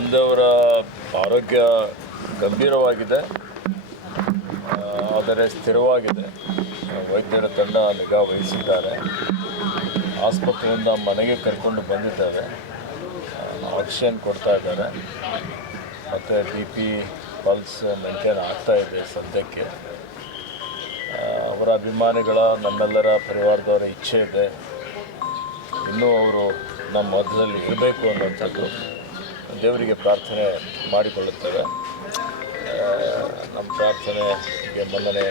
ತಂದೆಯವರ ಆರೋಗ್ಯ ಗಂಭೀರವಾಗಿದೆ, ಆದರೆ ಸ್ಥಿರವಾಗಿದೆ. ವೈದ್ಯರ ತಂಡ ನಿಗಾ ವಹಿಸಿದ್ದಾರೆ. ಆಸ್ಪತ್ರೆಯಿಂದ ಮನೆಗೆ ಕರ್ಕೊಂಡು ಬಂದಿದ್ದಾರೆ. ಆಕ್ಸಿಜನ್ ಕೊಡ್ತಾ ಇದ್ದಾರೆ ಮತ್ತು BP ಪಲ್ಸ್ ಮೇಂಟೈನ್ ಆಗ್ತಾ ಇದೆ ಸದ್ಯಕ್ಕೆ. ಅವರ ಅಭಿಮಾನಿಗಳ, ನಮ್ಮೆಲ್ಲರ ಪರಿವಾರದವರ ಇಚ್ಛೆ ಇದೆ, ಇನ್ನೂ ಅವರು ನಮ್ಮ ಮಧ್ಯದಲ್ಲಿ ಇರಬೇಕು ಅನ್ನುವಂಥದ್ದು ದೇವರಿಗೆ ಪ್ರಾರ್ಥನೆ ಮಾಡಿಕೊಳ್ಳುತ್ತೇವೆ. ನಮ್ಮ ಪ್ರಾರ್ಥನೆಗೆ ಮನ್ನಣೆ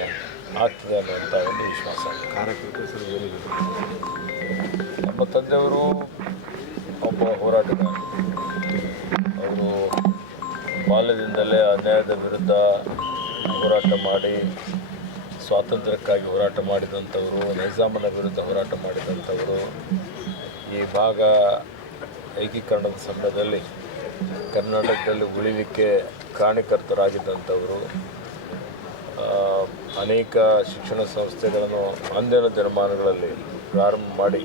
ಆಗ್ತದೆ ಅನ್ನುವಂಥ ಒಂದು ವಿಶ್ವಾಸ. ನಮ್ಮ ತಂದೆಯವರು ಒಬ್ಬ ಹೋರಾಟಗಾರ. ಅವರು ಬಾಲ್ಯದಿಂದಲೇ ಅನ್ಯಾಯದ ವಿರುದ್ಧ ಹೋರಾಟ ಮಾಡಿ, ಸ್ವಾತಂತ್ರ್ಯಕ್ಕಾಗಿ ಹೋರಾಟ ಮಾಡಿದಂಥವರು, ನೈಜಾಮನ ವಿರುದ್ಧ ಹೋರಾಟ ಮಾಡಿದಂಥವರು, ಈ ಭಾಗ ಏಕೀಕರಣದ ಸಮಯದಲ್ಲಿ ಕರ್ನಾಟಕದಲ್ಲಿ ಉಳಿಲಿಕ್ಕೆ ಕಾರಣಕರ್ತರಾಗಿದ್ದಂಥವರು. ಅನೇಕ ಶಿಕ್ಷಣ ಸಂಸ್ಥೆಗಳನ್ನು ಅಂದಿನ ದಿನಮಾನಗಳಲ್ಲಿ ಪ್ರಾರಂಭ ಮಾಡಿ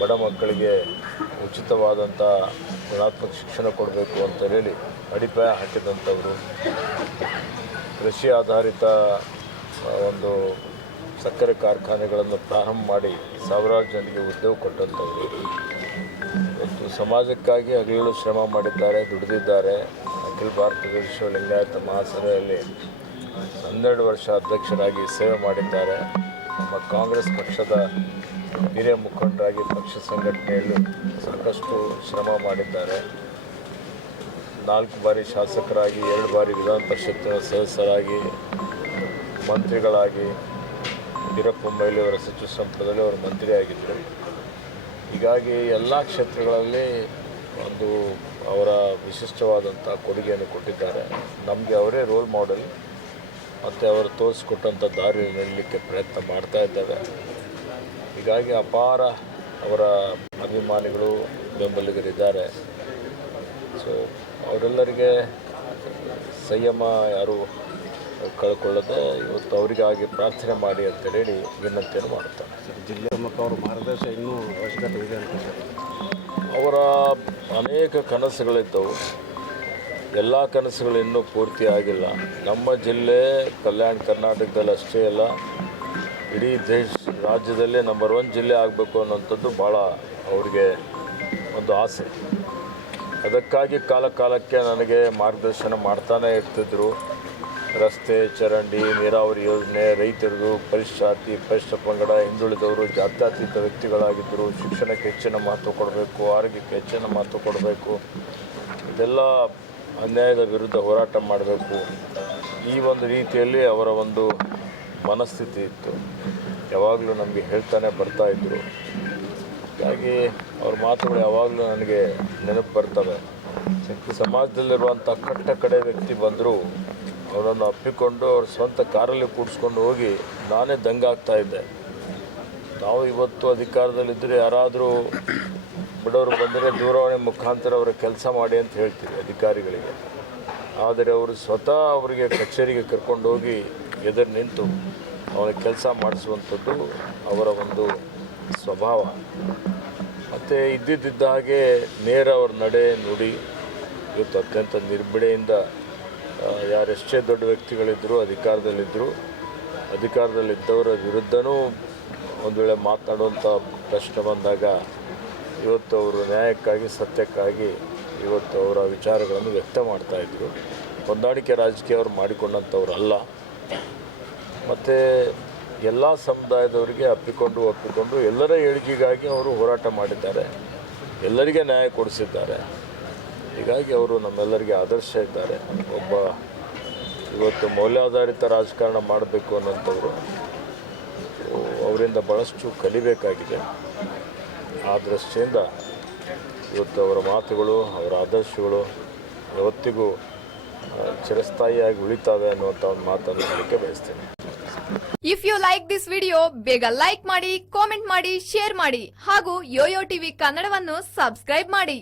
ಬಡ ಮಕ್ಕಳಿಗೆ ಉಚಿತವಾದಂಥ ಗುಣಾತ್ಮಕ ಶಿಕ್ಷಣ ಕೊಡಬೇಕು ಅಂತ ಹೇಳಿ ಅಡಿಪಾಯ ಹಾಕಿದಂಥವರು. ಕೃಷಿ ಆಧಾರಿತ ಒಂದು ಸಕ್ಕರೆ ಕಾರ್ಖಾನೆಗಳನ್ನು ಪ್ರಾರಂಭ ಮಾಡಿ ಸಾವಿರಾರು ಜನರಿಗೆ ಉದ್ಯೋಗ ಕೊಟ್ಟಂಥವರು. ಇವತ್ತು ಸಮಾಜಕ್ಕಾಗಿ ಹಗಲಿರುಳು ಶ್ರಮ ಮಾಡಿದ್ದಾರೆ, ದುಡಿದಿದ್ದಾರೆ. ಅಖಿಲ ಭಾರತ ವಿಶ್ವ ಲಿಂಗಾಯತ ಮಹಾಸಭೆಯಲ್ಲಿ 12 ವರ್ಷ ಅಧ್ಯಕ್ಷರಾಗಿ ಸೇವೆ ಮಾಡಿದ್ದಾರೆ. ನಮ್ಮ ಕಾಂಗ್ರೆಸ್ ಪಕ್ಷದ ಹಿರಿಯ ಮುಖಂಡರಾಗಿ ಪಕ್ಷ ಸಂಘಟನೆಯಲ್ಲಿ ಸಾಕಷ್ಟು ಶ್ರಮ ಮಾಡಿದ್ದಾರೆ. 4 ಬಾರಿ ಶಾಸಕರಾಗಿ, 2 ಬಾರಿ ವಿಧಾನ ಪರಿಷತ್ತಿನ ಸದಸ್ಯರಾಗಿ, ಮಂತ್ರಿಗಳಾಗಿ, ವೀರಪ್ಪ ಮೊಯ್ಲಿ ಅವರ ಸಚಿವ ಸಂಪುಟದಲ್ಲಿ ಅವರು ಮಂತ್ರಿಯಾಗಿದ್ದರು. ಹೀಗಾಗಿ ಎಲ್ಲ ಕ್ಷೇತ್ರಗಳಲ್ಲಿ ಒಂದು ಅವರ ವಿಶಿಷ್ಟವಾದಂಥ ಕೊಡುಗೆಯನ್ನು ಕೊಟ್ಟಿದ್ದಾರೆ. ನಮಗೆ ಅವರೇ ರೋಲ್ ಮಾಡೆಲ್ ಮತ್ತು ಅವರು ತೋರಿಸ್ಕೊಟ್ಟಂಥ ದಾರಿ ನಡೆಯಲಿಕ್ಕೆ ಪ್ರಯತ್ನ ಮಾಡ್ತಾ ಇದ್ದೇವೆ. ಹೀಗಾಗಿ ಅಪಾರ ಅವರ ಅಭಿಮಾನಿಗಳು, ಬೆಂಬಲಿಗರಿದ್ದಾರೆ. ಸೊ ಅವರೆಲ್ಲರಿಗೆ ಸಂಯಮ ಯಾರು ಕಳ್ಕೊಳ್ಳದೆ ಇವತ್ತು ಅವರಿಗಾಗಿ ಪ್ರಾರ್ಥನೆ ಮಾಡಿ ಅಂತೇಳಿ ವಿನಂತಿಯನ್ನು ಮಾಡುತ್ತಾರೆ. ಜಿಲ್ಲೆ ಮತ್ತು ಅವರ ಮಾರ್ಗದರ್ಶನ ಇನ್ನೂ ಅವಶ್ಯಕತೆ ಇದೆ ಅಂತ ಸರ್. ಅವರ ಅನೇಕ ಕನಸುಗಳಿದ್ದವು. ಎಲ್ಲ ಕನಸುಗಳು ಇನ್ನೂ ಪೂರ್ತಿ ಆಗಿಲ್ಲ. ನಮ್ಮ ಜಿಲ್ಲೆ ಕಲ್ಯಾಣ ಕರ್ನಾಟಕದಲ್ಲಿ ಅಷ್ಟೇ ಅಲ್ಲ, ಇಡೀ ರಾಜ್ಯದಲ್ಲೇ ನಂಬರ್ 1 ಜಿಲ್ಲೆ ಆಗಬೇಕು ಅನ್ನೋಂಥದ್ದು ಭಾಳ ಅವರಿಗೆ ಒಂದು ಆಸೆ. ಅದಕ್ಕಾಗಿ ಕಾಲಕ್ಕೆ ನನಗೆ ಮಾರ್ಗದರ್ಶನ ಮಾಡ್ತಾನೆ ಇರ್ತಿದ್ರು. ರಸ್ತೆ, ಚರಂಡಿ, ನೀರಾವರಿ ಯೋಜನೆ, ರೈತರದು, ಪರಿಶಾತಿ, ಪರಿಶಿಷ್ಟ ಪಂಗಡ, ಹಿಂದುಳಿದವರು, ಜಾತ್ಯತೀತ ವ್ಯಕ್ತಿಗಳಾಗಿದ್ದರು. ಶಿಕ್ಷಣಕ್ಕೆ ಹೆಚ್ಚಿನ ಮಹತ್ವ ಕೊಡಬೇಕು, ಆರೋಗ್ಯಕ್ಕೆ ಹೆಚ್ಚಿನ ಮಹತ್ವ ಕೊಡಬೇಕು, ಇದೆಲ್ಲ ಅನ್ಯಾಯದ ವಿರುದ್ಧ ಹೋರಾಟ ಮಾಡಬೇಕು. ಈ ಒಂದು ರೀತಿಯಲ್ಲಿ ಅವರ ಒಂದು ಮನಸ್ಥಿತಿ ಇತ್ತು. ಯಾವಾಗಲೂ ನಮಗೆ ಹೇಳ್ತಾನೆ ಬರ್ತಾಯಿದ್ರು. ಹೀಗಾಗಿ ಅವ್ರ ಮಾತುಗಳು ಯಾವಾಗಲೂ ನನಗೆ ನೆನಪು ಬರ್ತವೆ. ಸಮಾಜದಲ್ಲಿರುವಂಥ ಕಡೆ ವ್ಯಕ್ತಿ ಬಂದರೂ ಅವರನ್ನು ಅಪ್ಪಿಕೊಂಡು ಅವ್ರ ಸ್ವಂತ ಕಾರಲ್ಲಿ ಕೂಡಿಸ್ಕೊಂಡು ಹೋಗಿ ನಾನೇ ದಂಗಾಗ್ತಾಯಿದ್ದೆ. ನಾವು ಇವತ್ತು ಅಧಿಕಾರದಲ್ಲಿದ್ದರೆ ಯಾರಾದರೂ ಬಿಡೋರು ಬಂದರೆ ದೂರವಾಣಿ ಮುಖಾಂತರ ಅವರ ಕೆಲಸ ಮಾಡಿ ಅಂತ ಹೇಳ್ತೀವಿ ಅಧಿಕಾರಿಗಳಿಗೆ. ಆದರೆ ಅವರು ಸ್ವತಃ ಅವರಿಗೆ ಕಚೇರಿಗೆ ಕರ್ಕೊಂಡು ಹೋಗಿ ಎದುರು ನಿಂತು ಅವನಿಗೆ ಕೆಲಸ ಮಾಡಿಸುವಂಥದ್ದು ಅವರ ಒಂದು ಸ್ವಭಾವ. ಮತ್ತು ಇದ್ದಿದ್ದ ಹಾಗೆ ನೇರ ಅವ್ರ ನಡೆ ನುಡಿ ಇವತ್ತು ಅತ್ಯಂತ ನಿರ್ಬಿಡೆಯಿಂದ ಯಾರೆಷ್ಟೇ ದೊಡ್ಡ ವ್ಯಕ್ತಿಗಳಿದ್ದರೂ ಅಧಿಕಾರದಲ್ಲಿದ್ದವರ ವಿರುದ್ಧವೂ ಒಂದು ವೇಳೆ ಮಾತನಾಡುವಂಥ ಪ್ರಶ್ನೆ ಬಂದಾಗ ಇವತ್ತು ಅವರು ನ್ಯಾಯಕ್ಕಾಗಿ, ಸತ್ಯಕ್ಕಾಗಿ ಇವತ್ತು ಅವರ ವಿಚಾರಗಳನ್ನು ವ್ಯಕ್ತ ಮಾಡ್ತಾಯಿದ್ರು. ಹೊಂದಾಣಿಕೆ ರಾಜಕೀಯ ಅವರು ಮಾಡಿಕೊಂಡಂಥವ್ರು ಅಲ್ಲ. ಮತ್ತು ಎಲ್ಲ ಸಮುದಾಯದವರಿಗೆ ಒಪ್ಪಿಕೊಂಡು ಎಲ್ಲರ ಏಳಿಗೆಗಾಗಿ ಅವರು ಹೋರಾಟ ಮಾಡಿದ್ದಾರೆ, ಎಲ್ಲರಿಗೆ ನ್ಯಾಯ ಕೊಡಿಸಿದ್ದಾರೆ. ಹೀಗಾಗಿ ಅವರು ನಮ್ಮೆಲ್ಲರಿಗೆ ಆದರ್ಶ ಇದ್ದಾರೆ. ಒಬ್ಬ ಇವತ್ತು ಮೌಲ್ಯಾಧಾರಿತ ರಾಜಕಾರಣ ಮಾಡಬೇಕು ಅನ್ನೋಂಥವ್ರು, ಅವರಿಂದ ಭಾಳಷ್ಟು ಕಲಿಬೇಕಾಗಿದೆ. ಆ ದೃಷ್ಟಿಯಿಂದ ಇವತ್ತು ಅವರ ಮಾತುಗಳು, ಅವರ ಆದರ್ಶಗಳು ಯಾವತ್ತಿಗೂ ಚಿರಸ್ಥಾಯಿಯಾಗಿ ಉಳಿತಾವೆ ಅನ್ನುವಂಥ ಒಂದು ಮಾತನ್ನು ಹೇಳಲಿಕ್ಕೆ ಬಯಸ್ತೇನೆ. If you like this video ಬೇಗ ಲೈಕ್ ಮಾಡಿ, ಕಾಮೆಂಟ್ ಮಾಡಿ, ಶೇರ್ ಮಾಡಿ ಹಾಗೂ ಯೋಯೋ ಟಿವಿ ಕನ್ನಡವನ್ನು ಸಬ್ಸ್ಕ್ರೈಬ್ ಮಾಡಿ.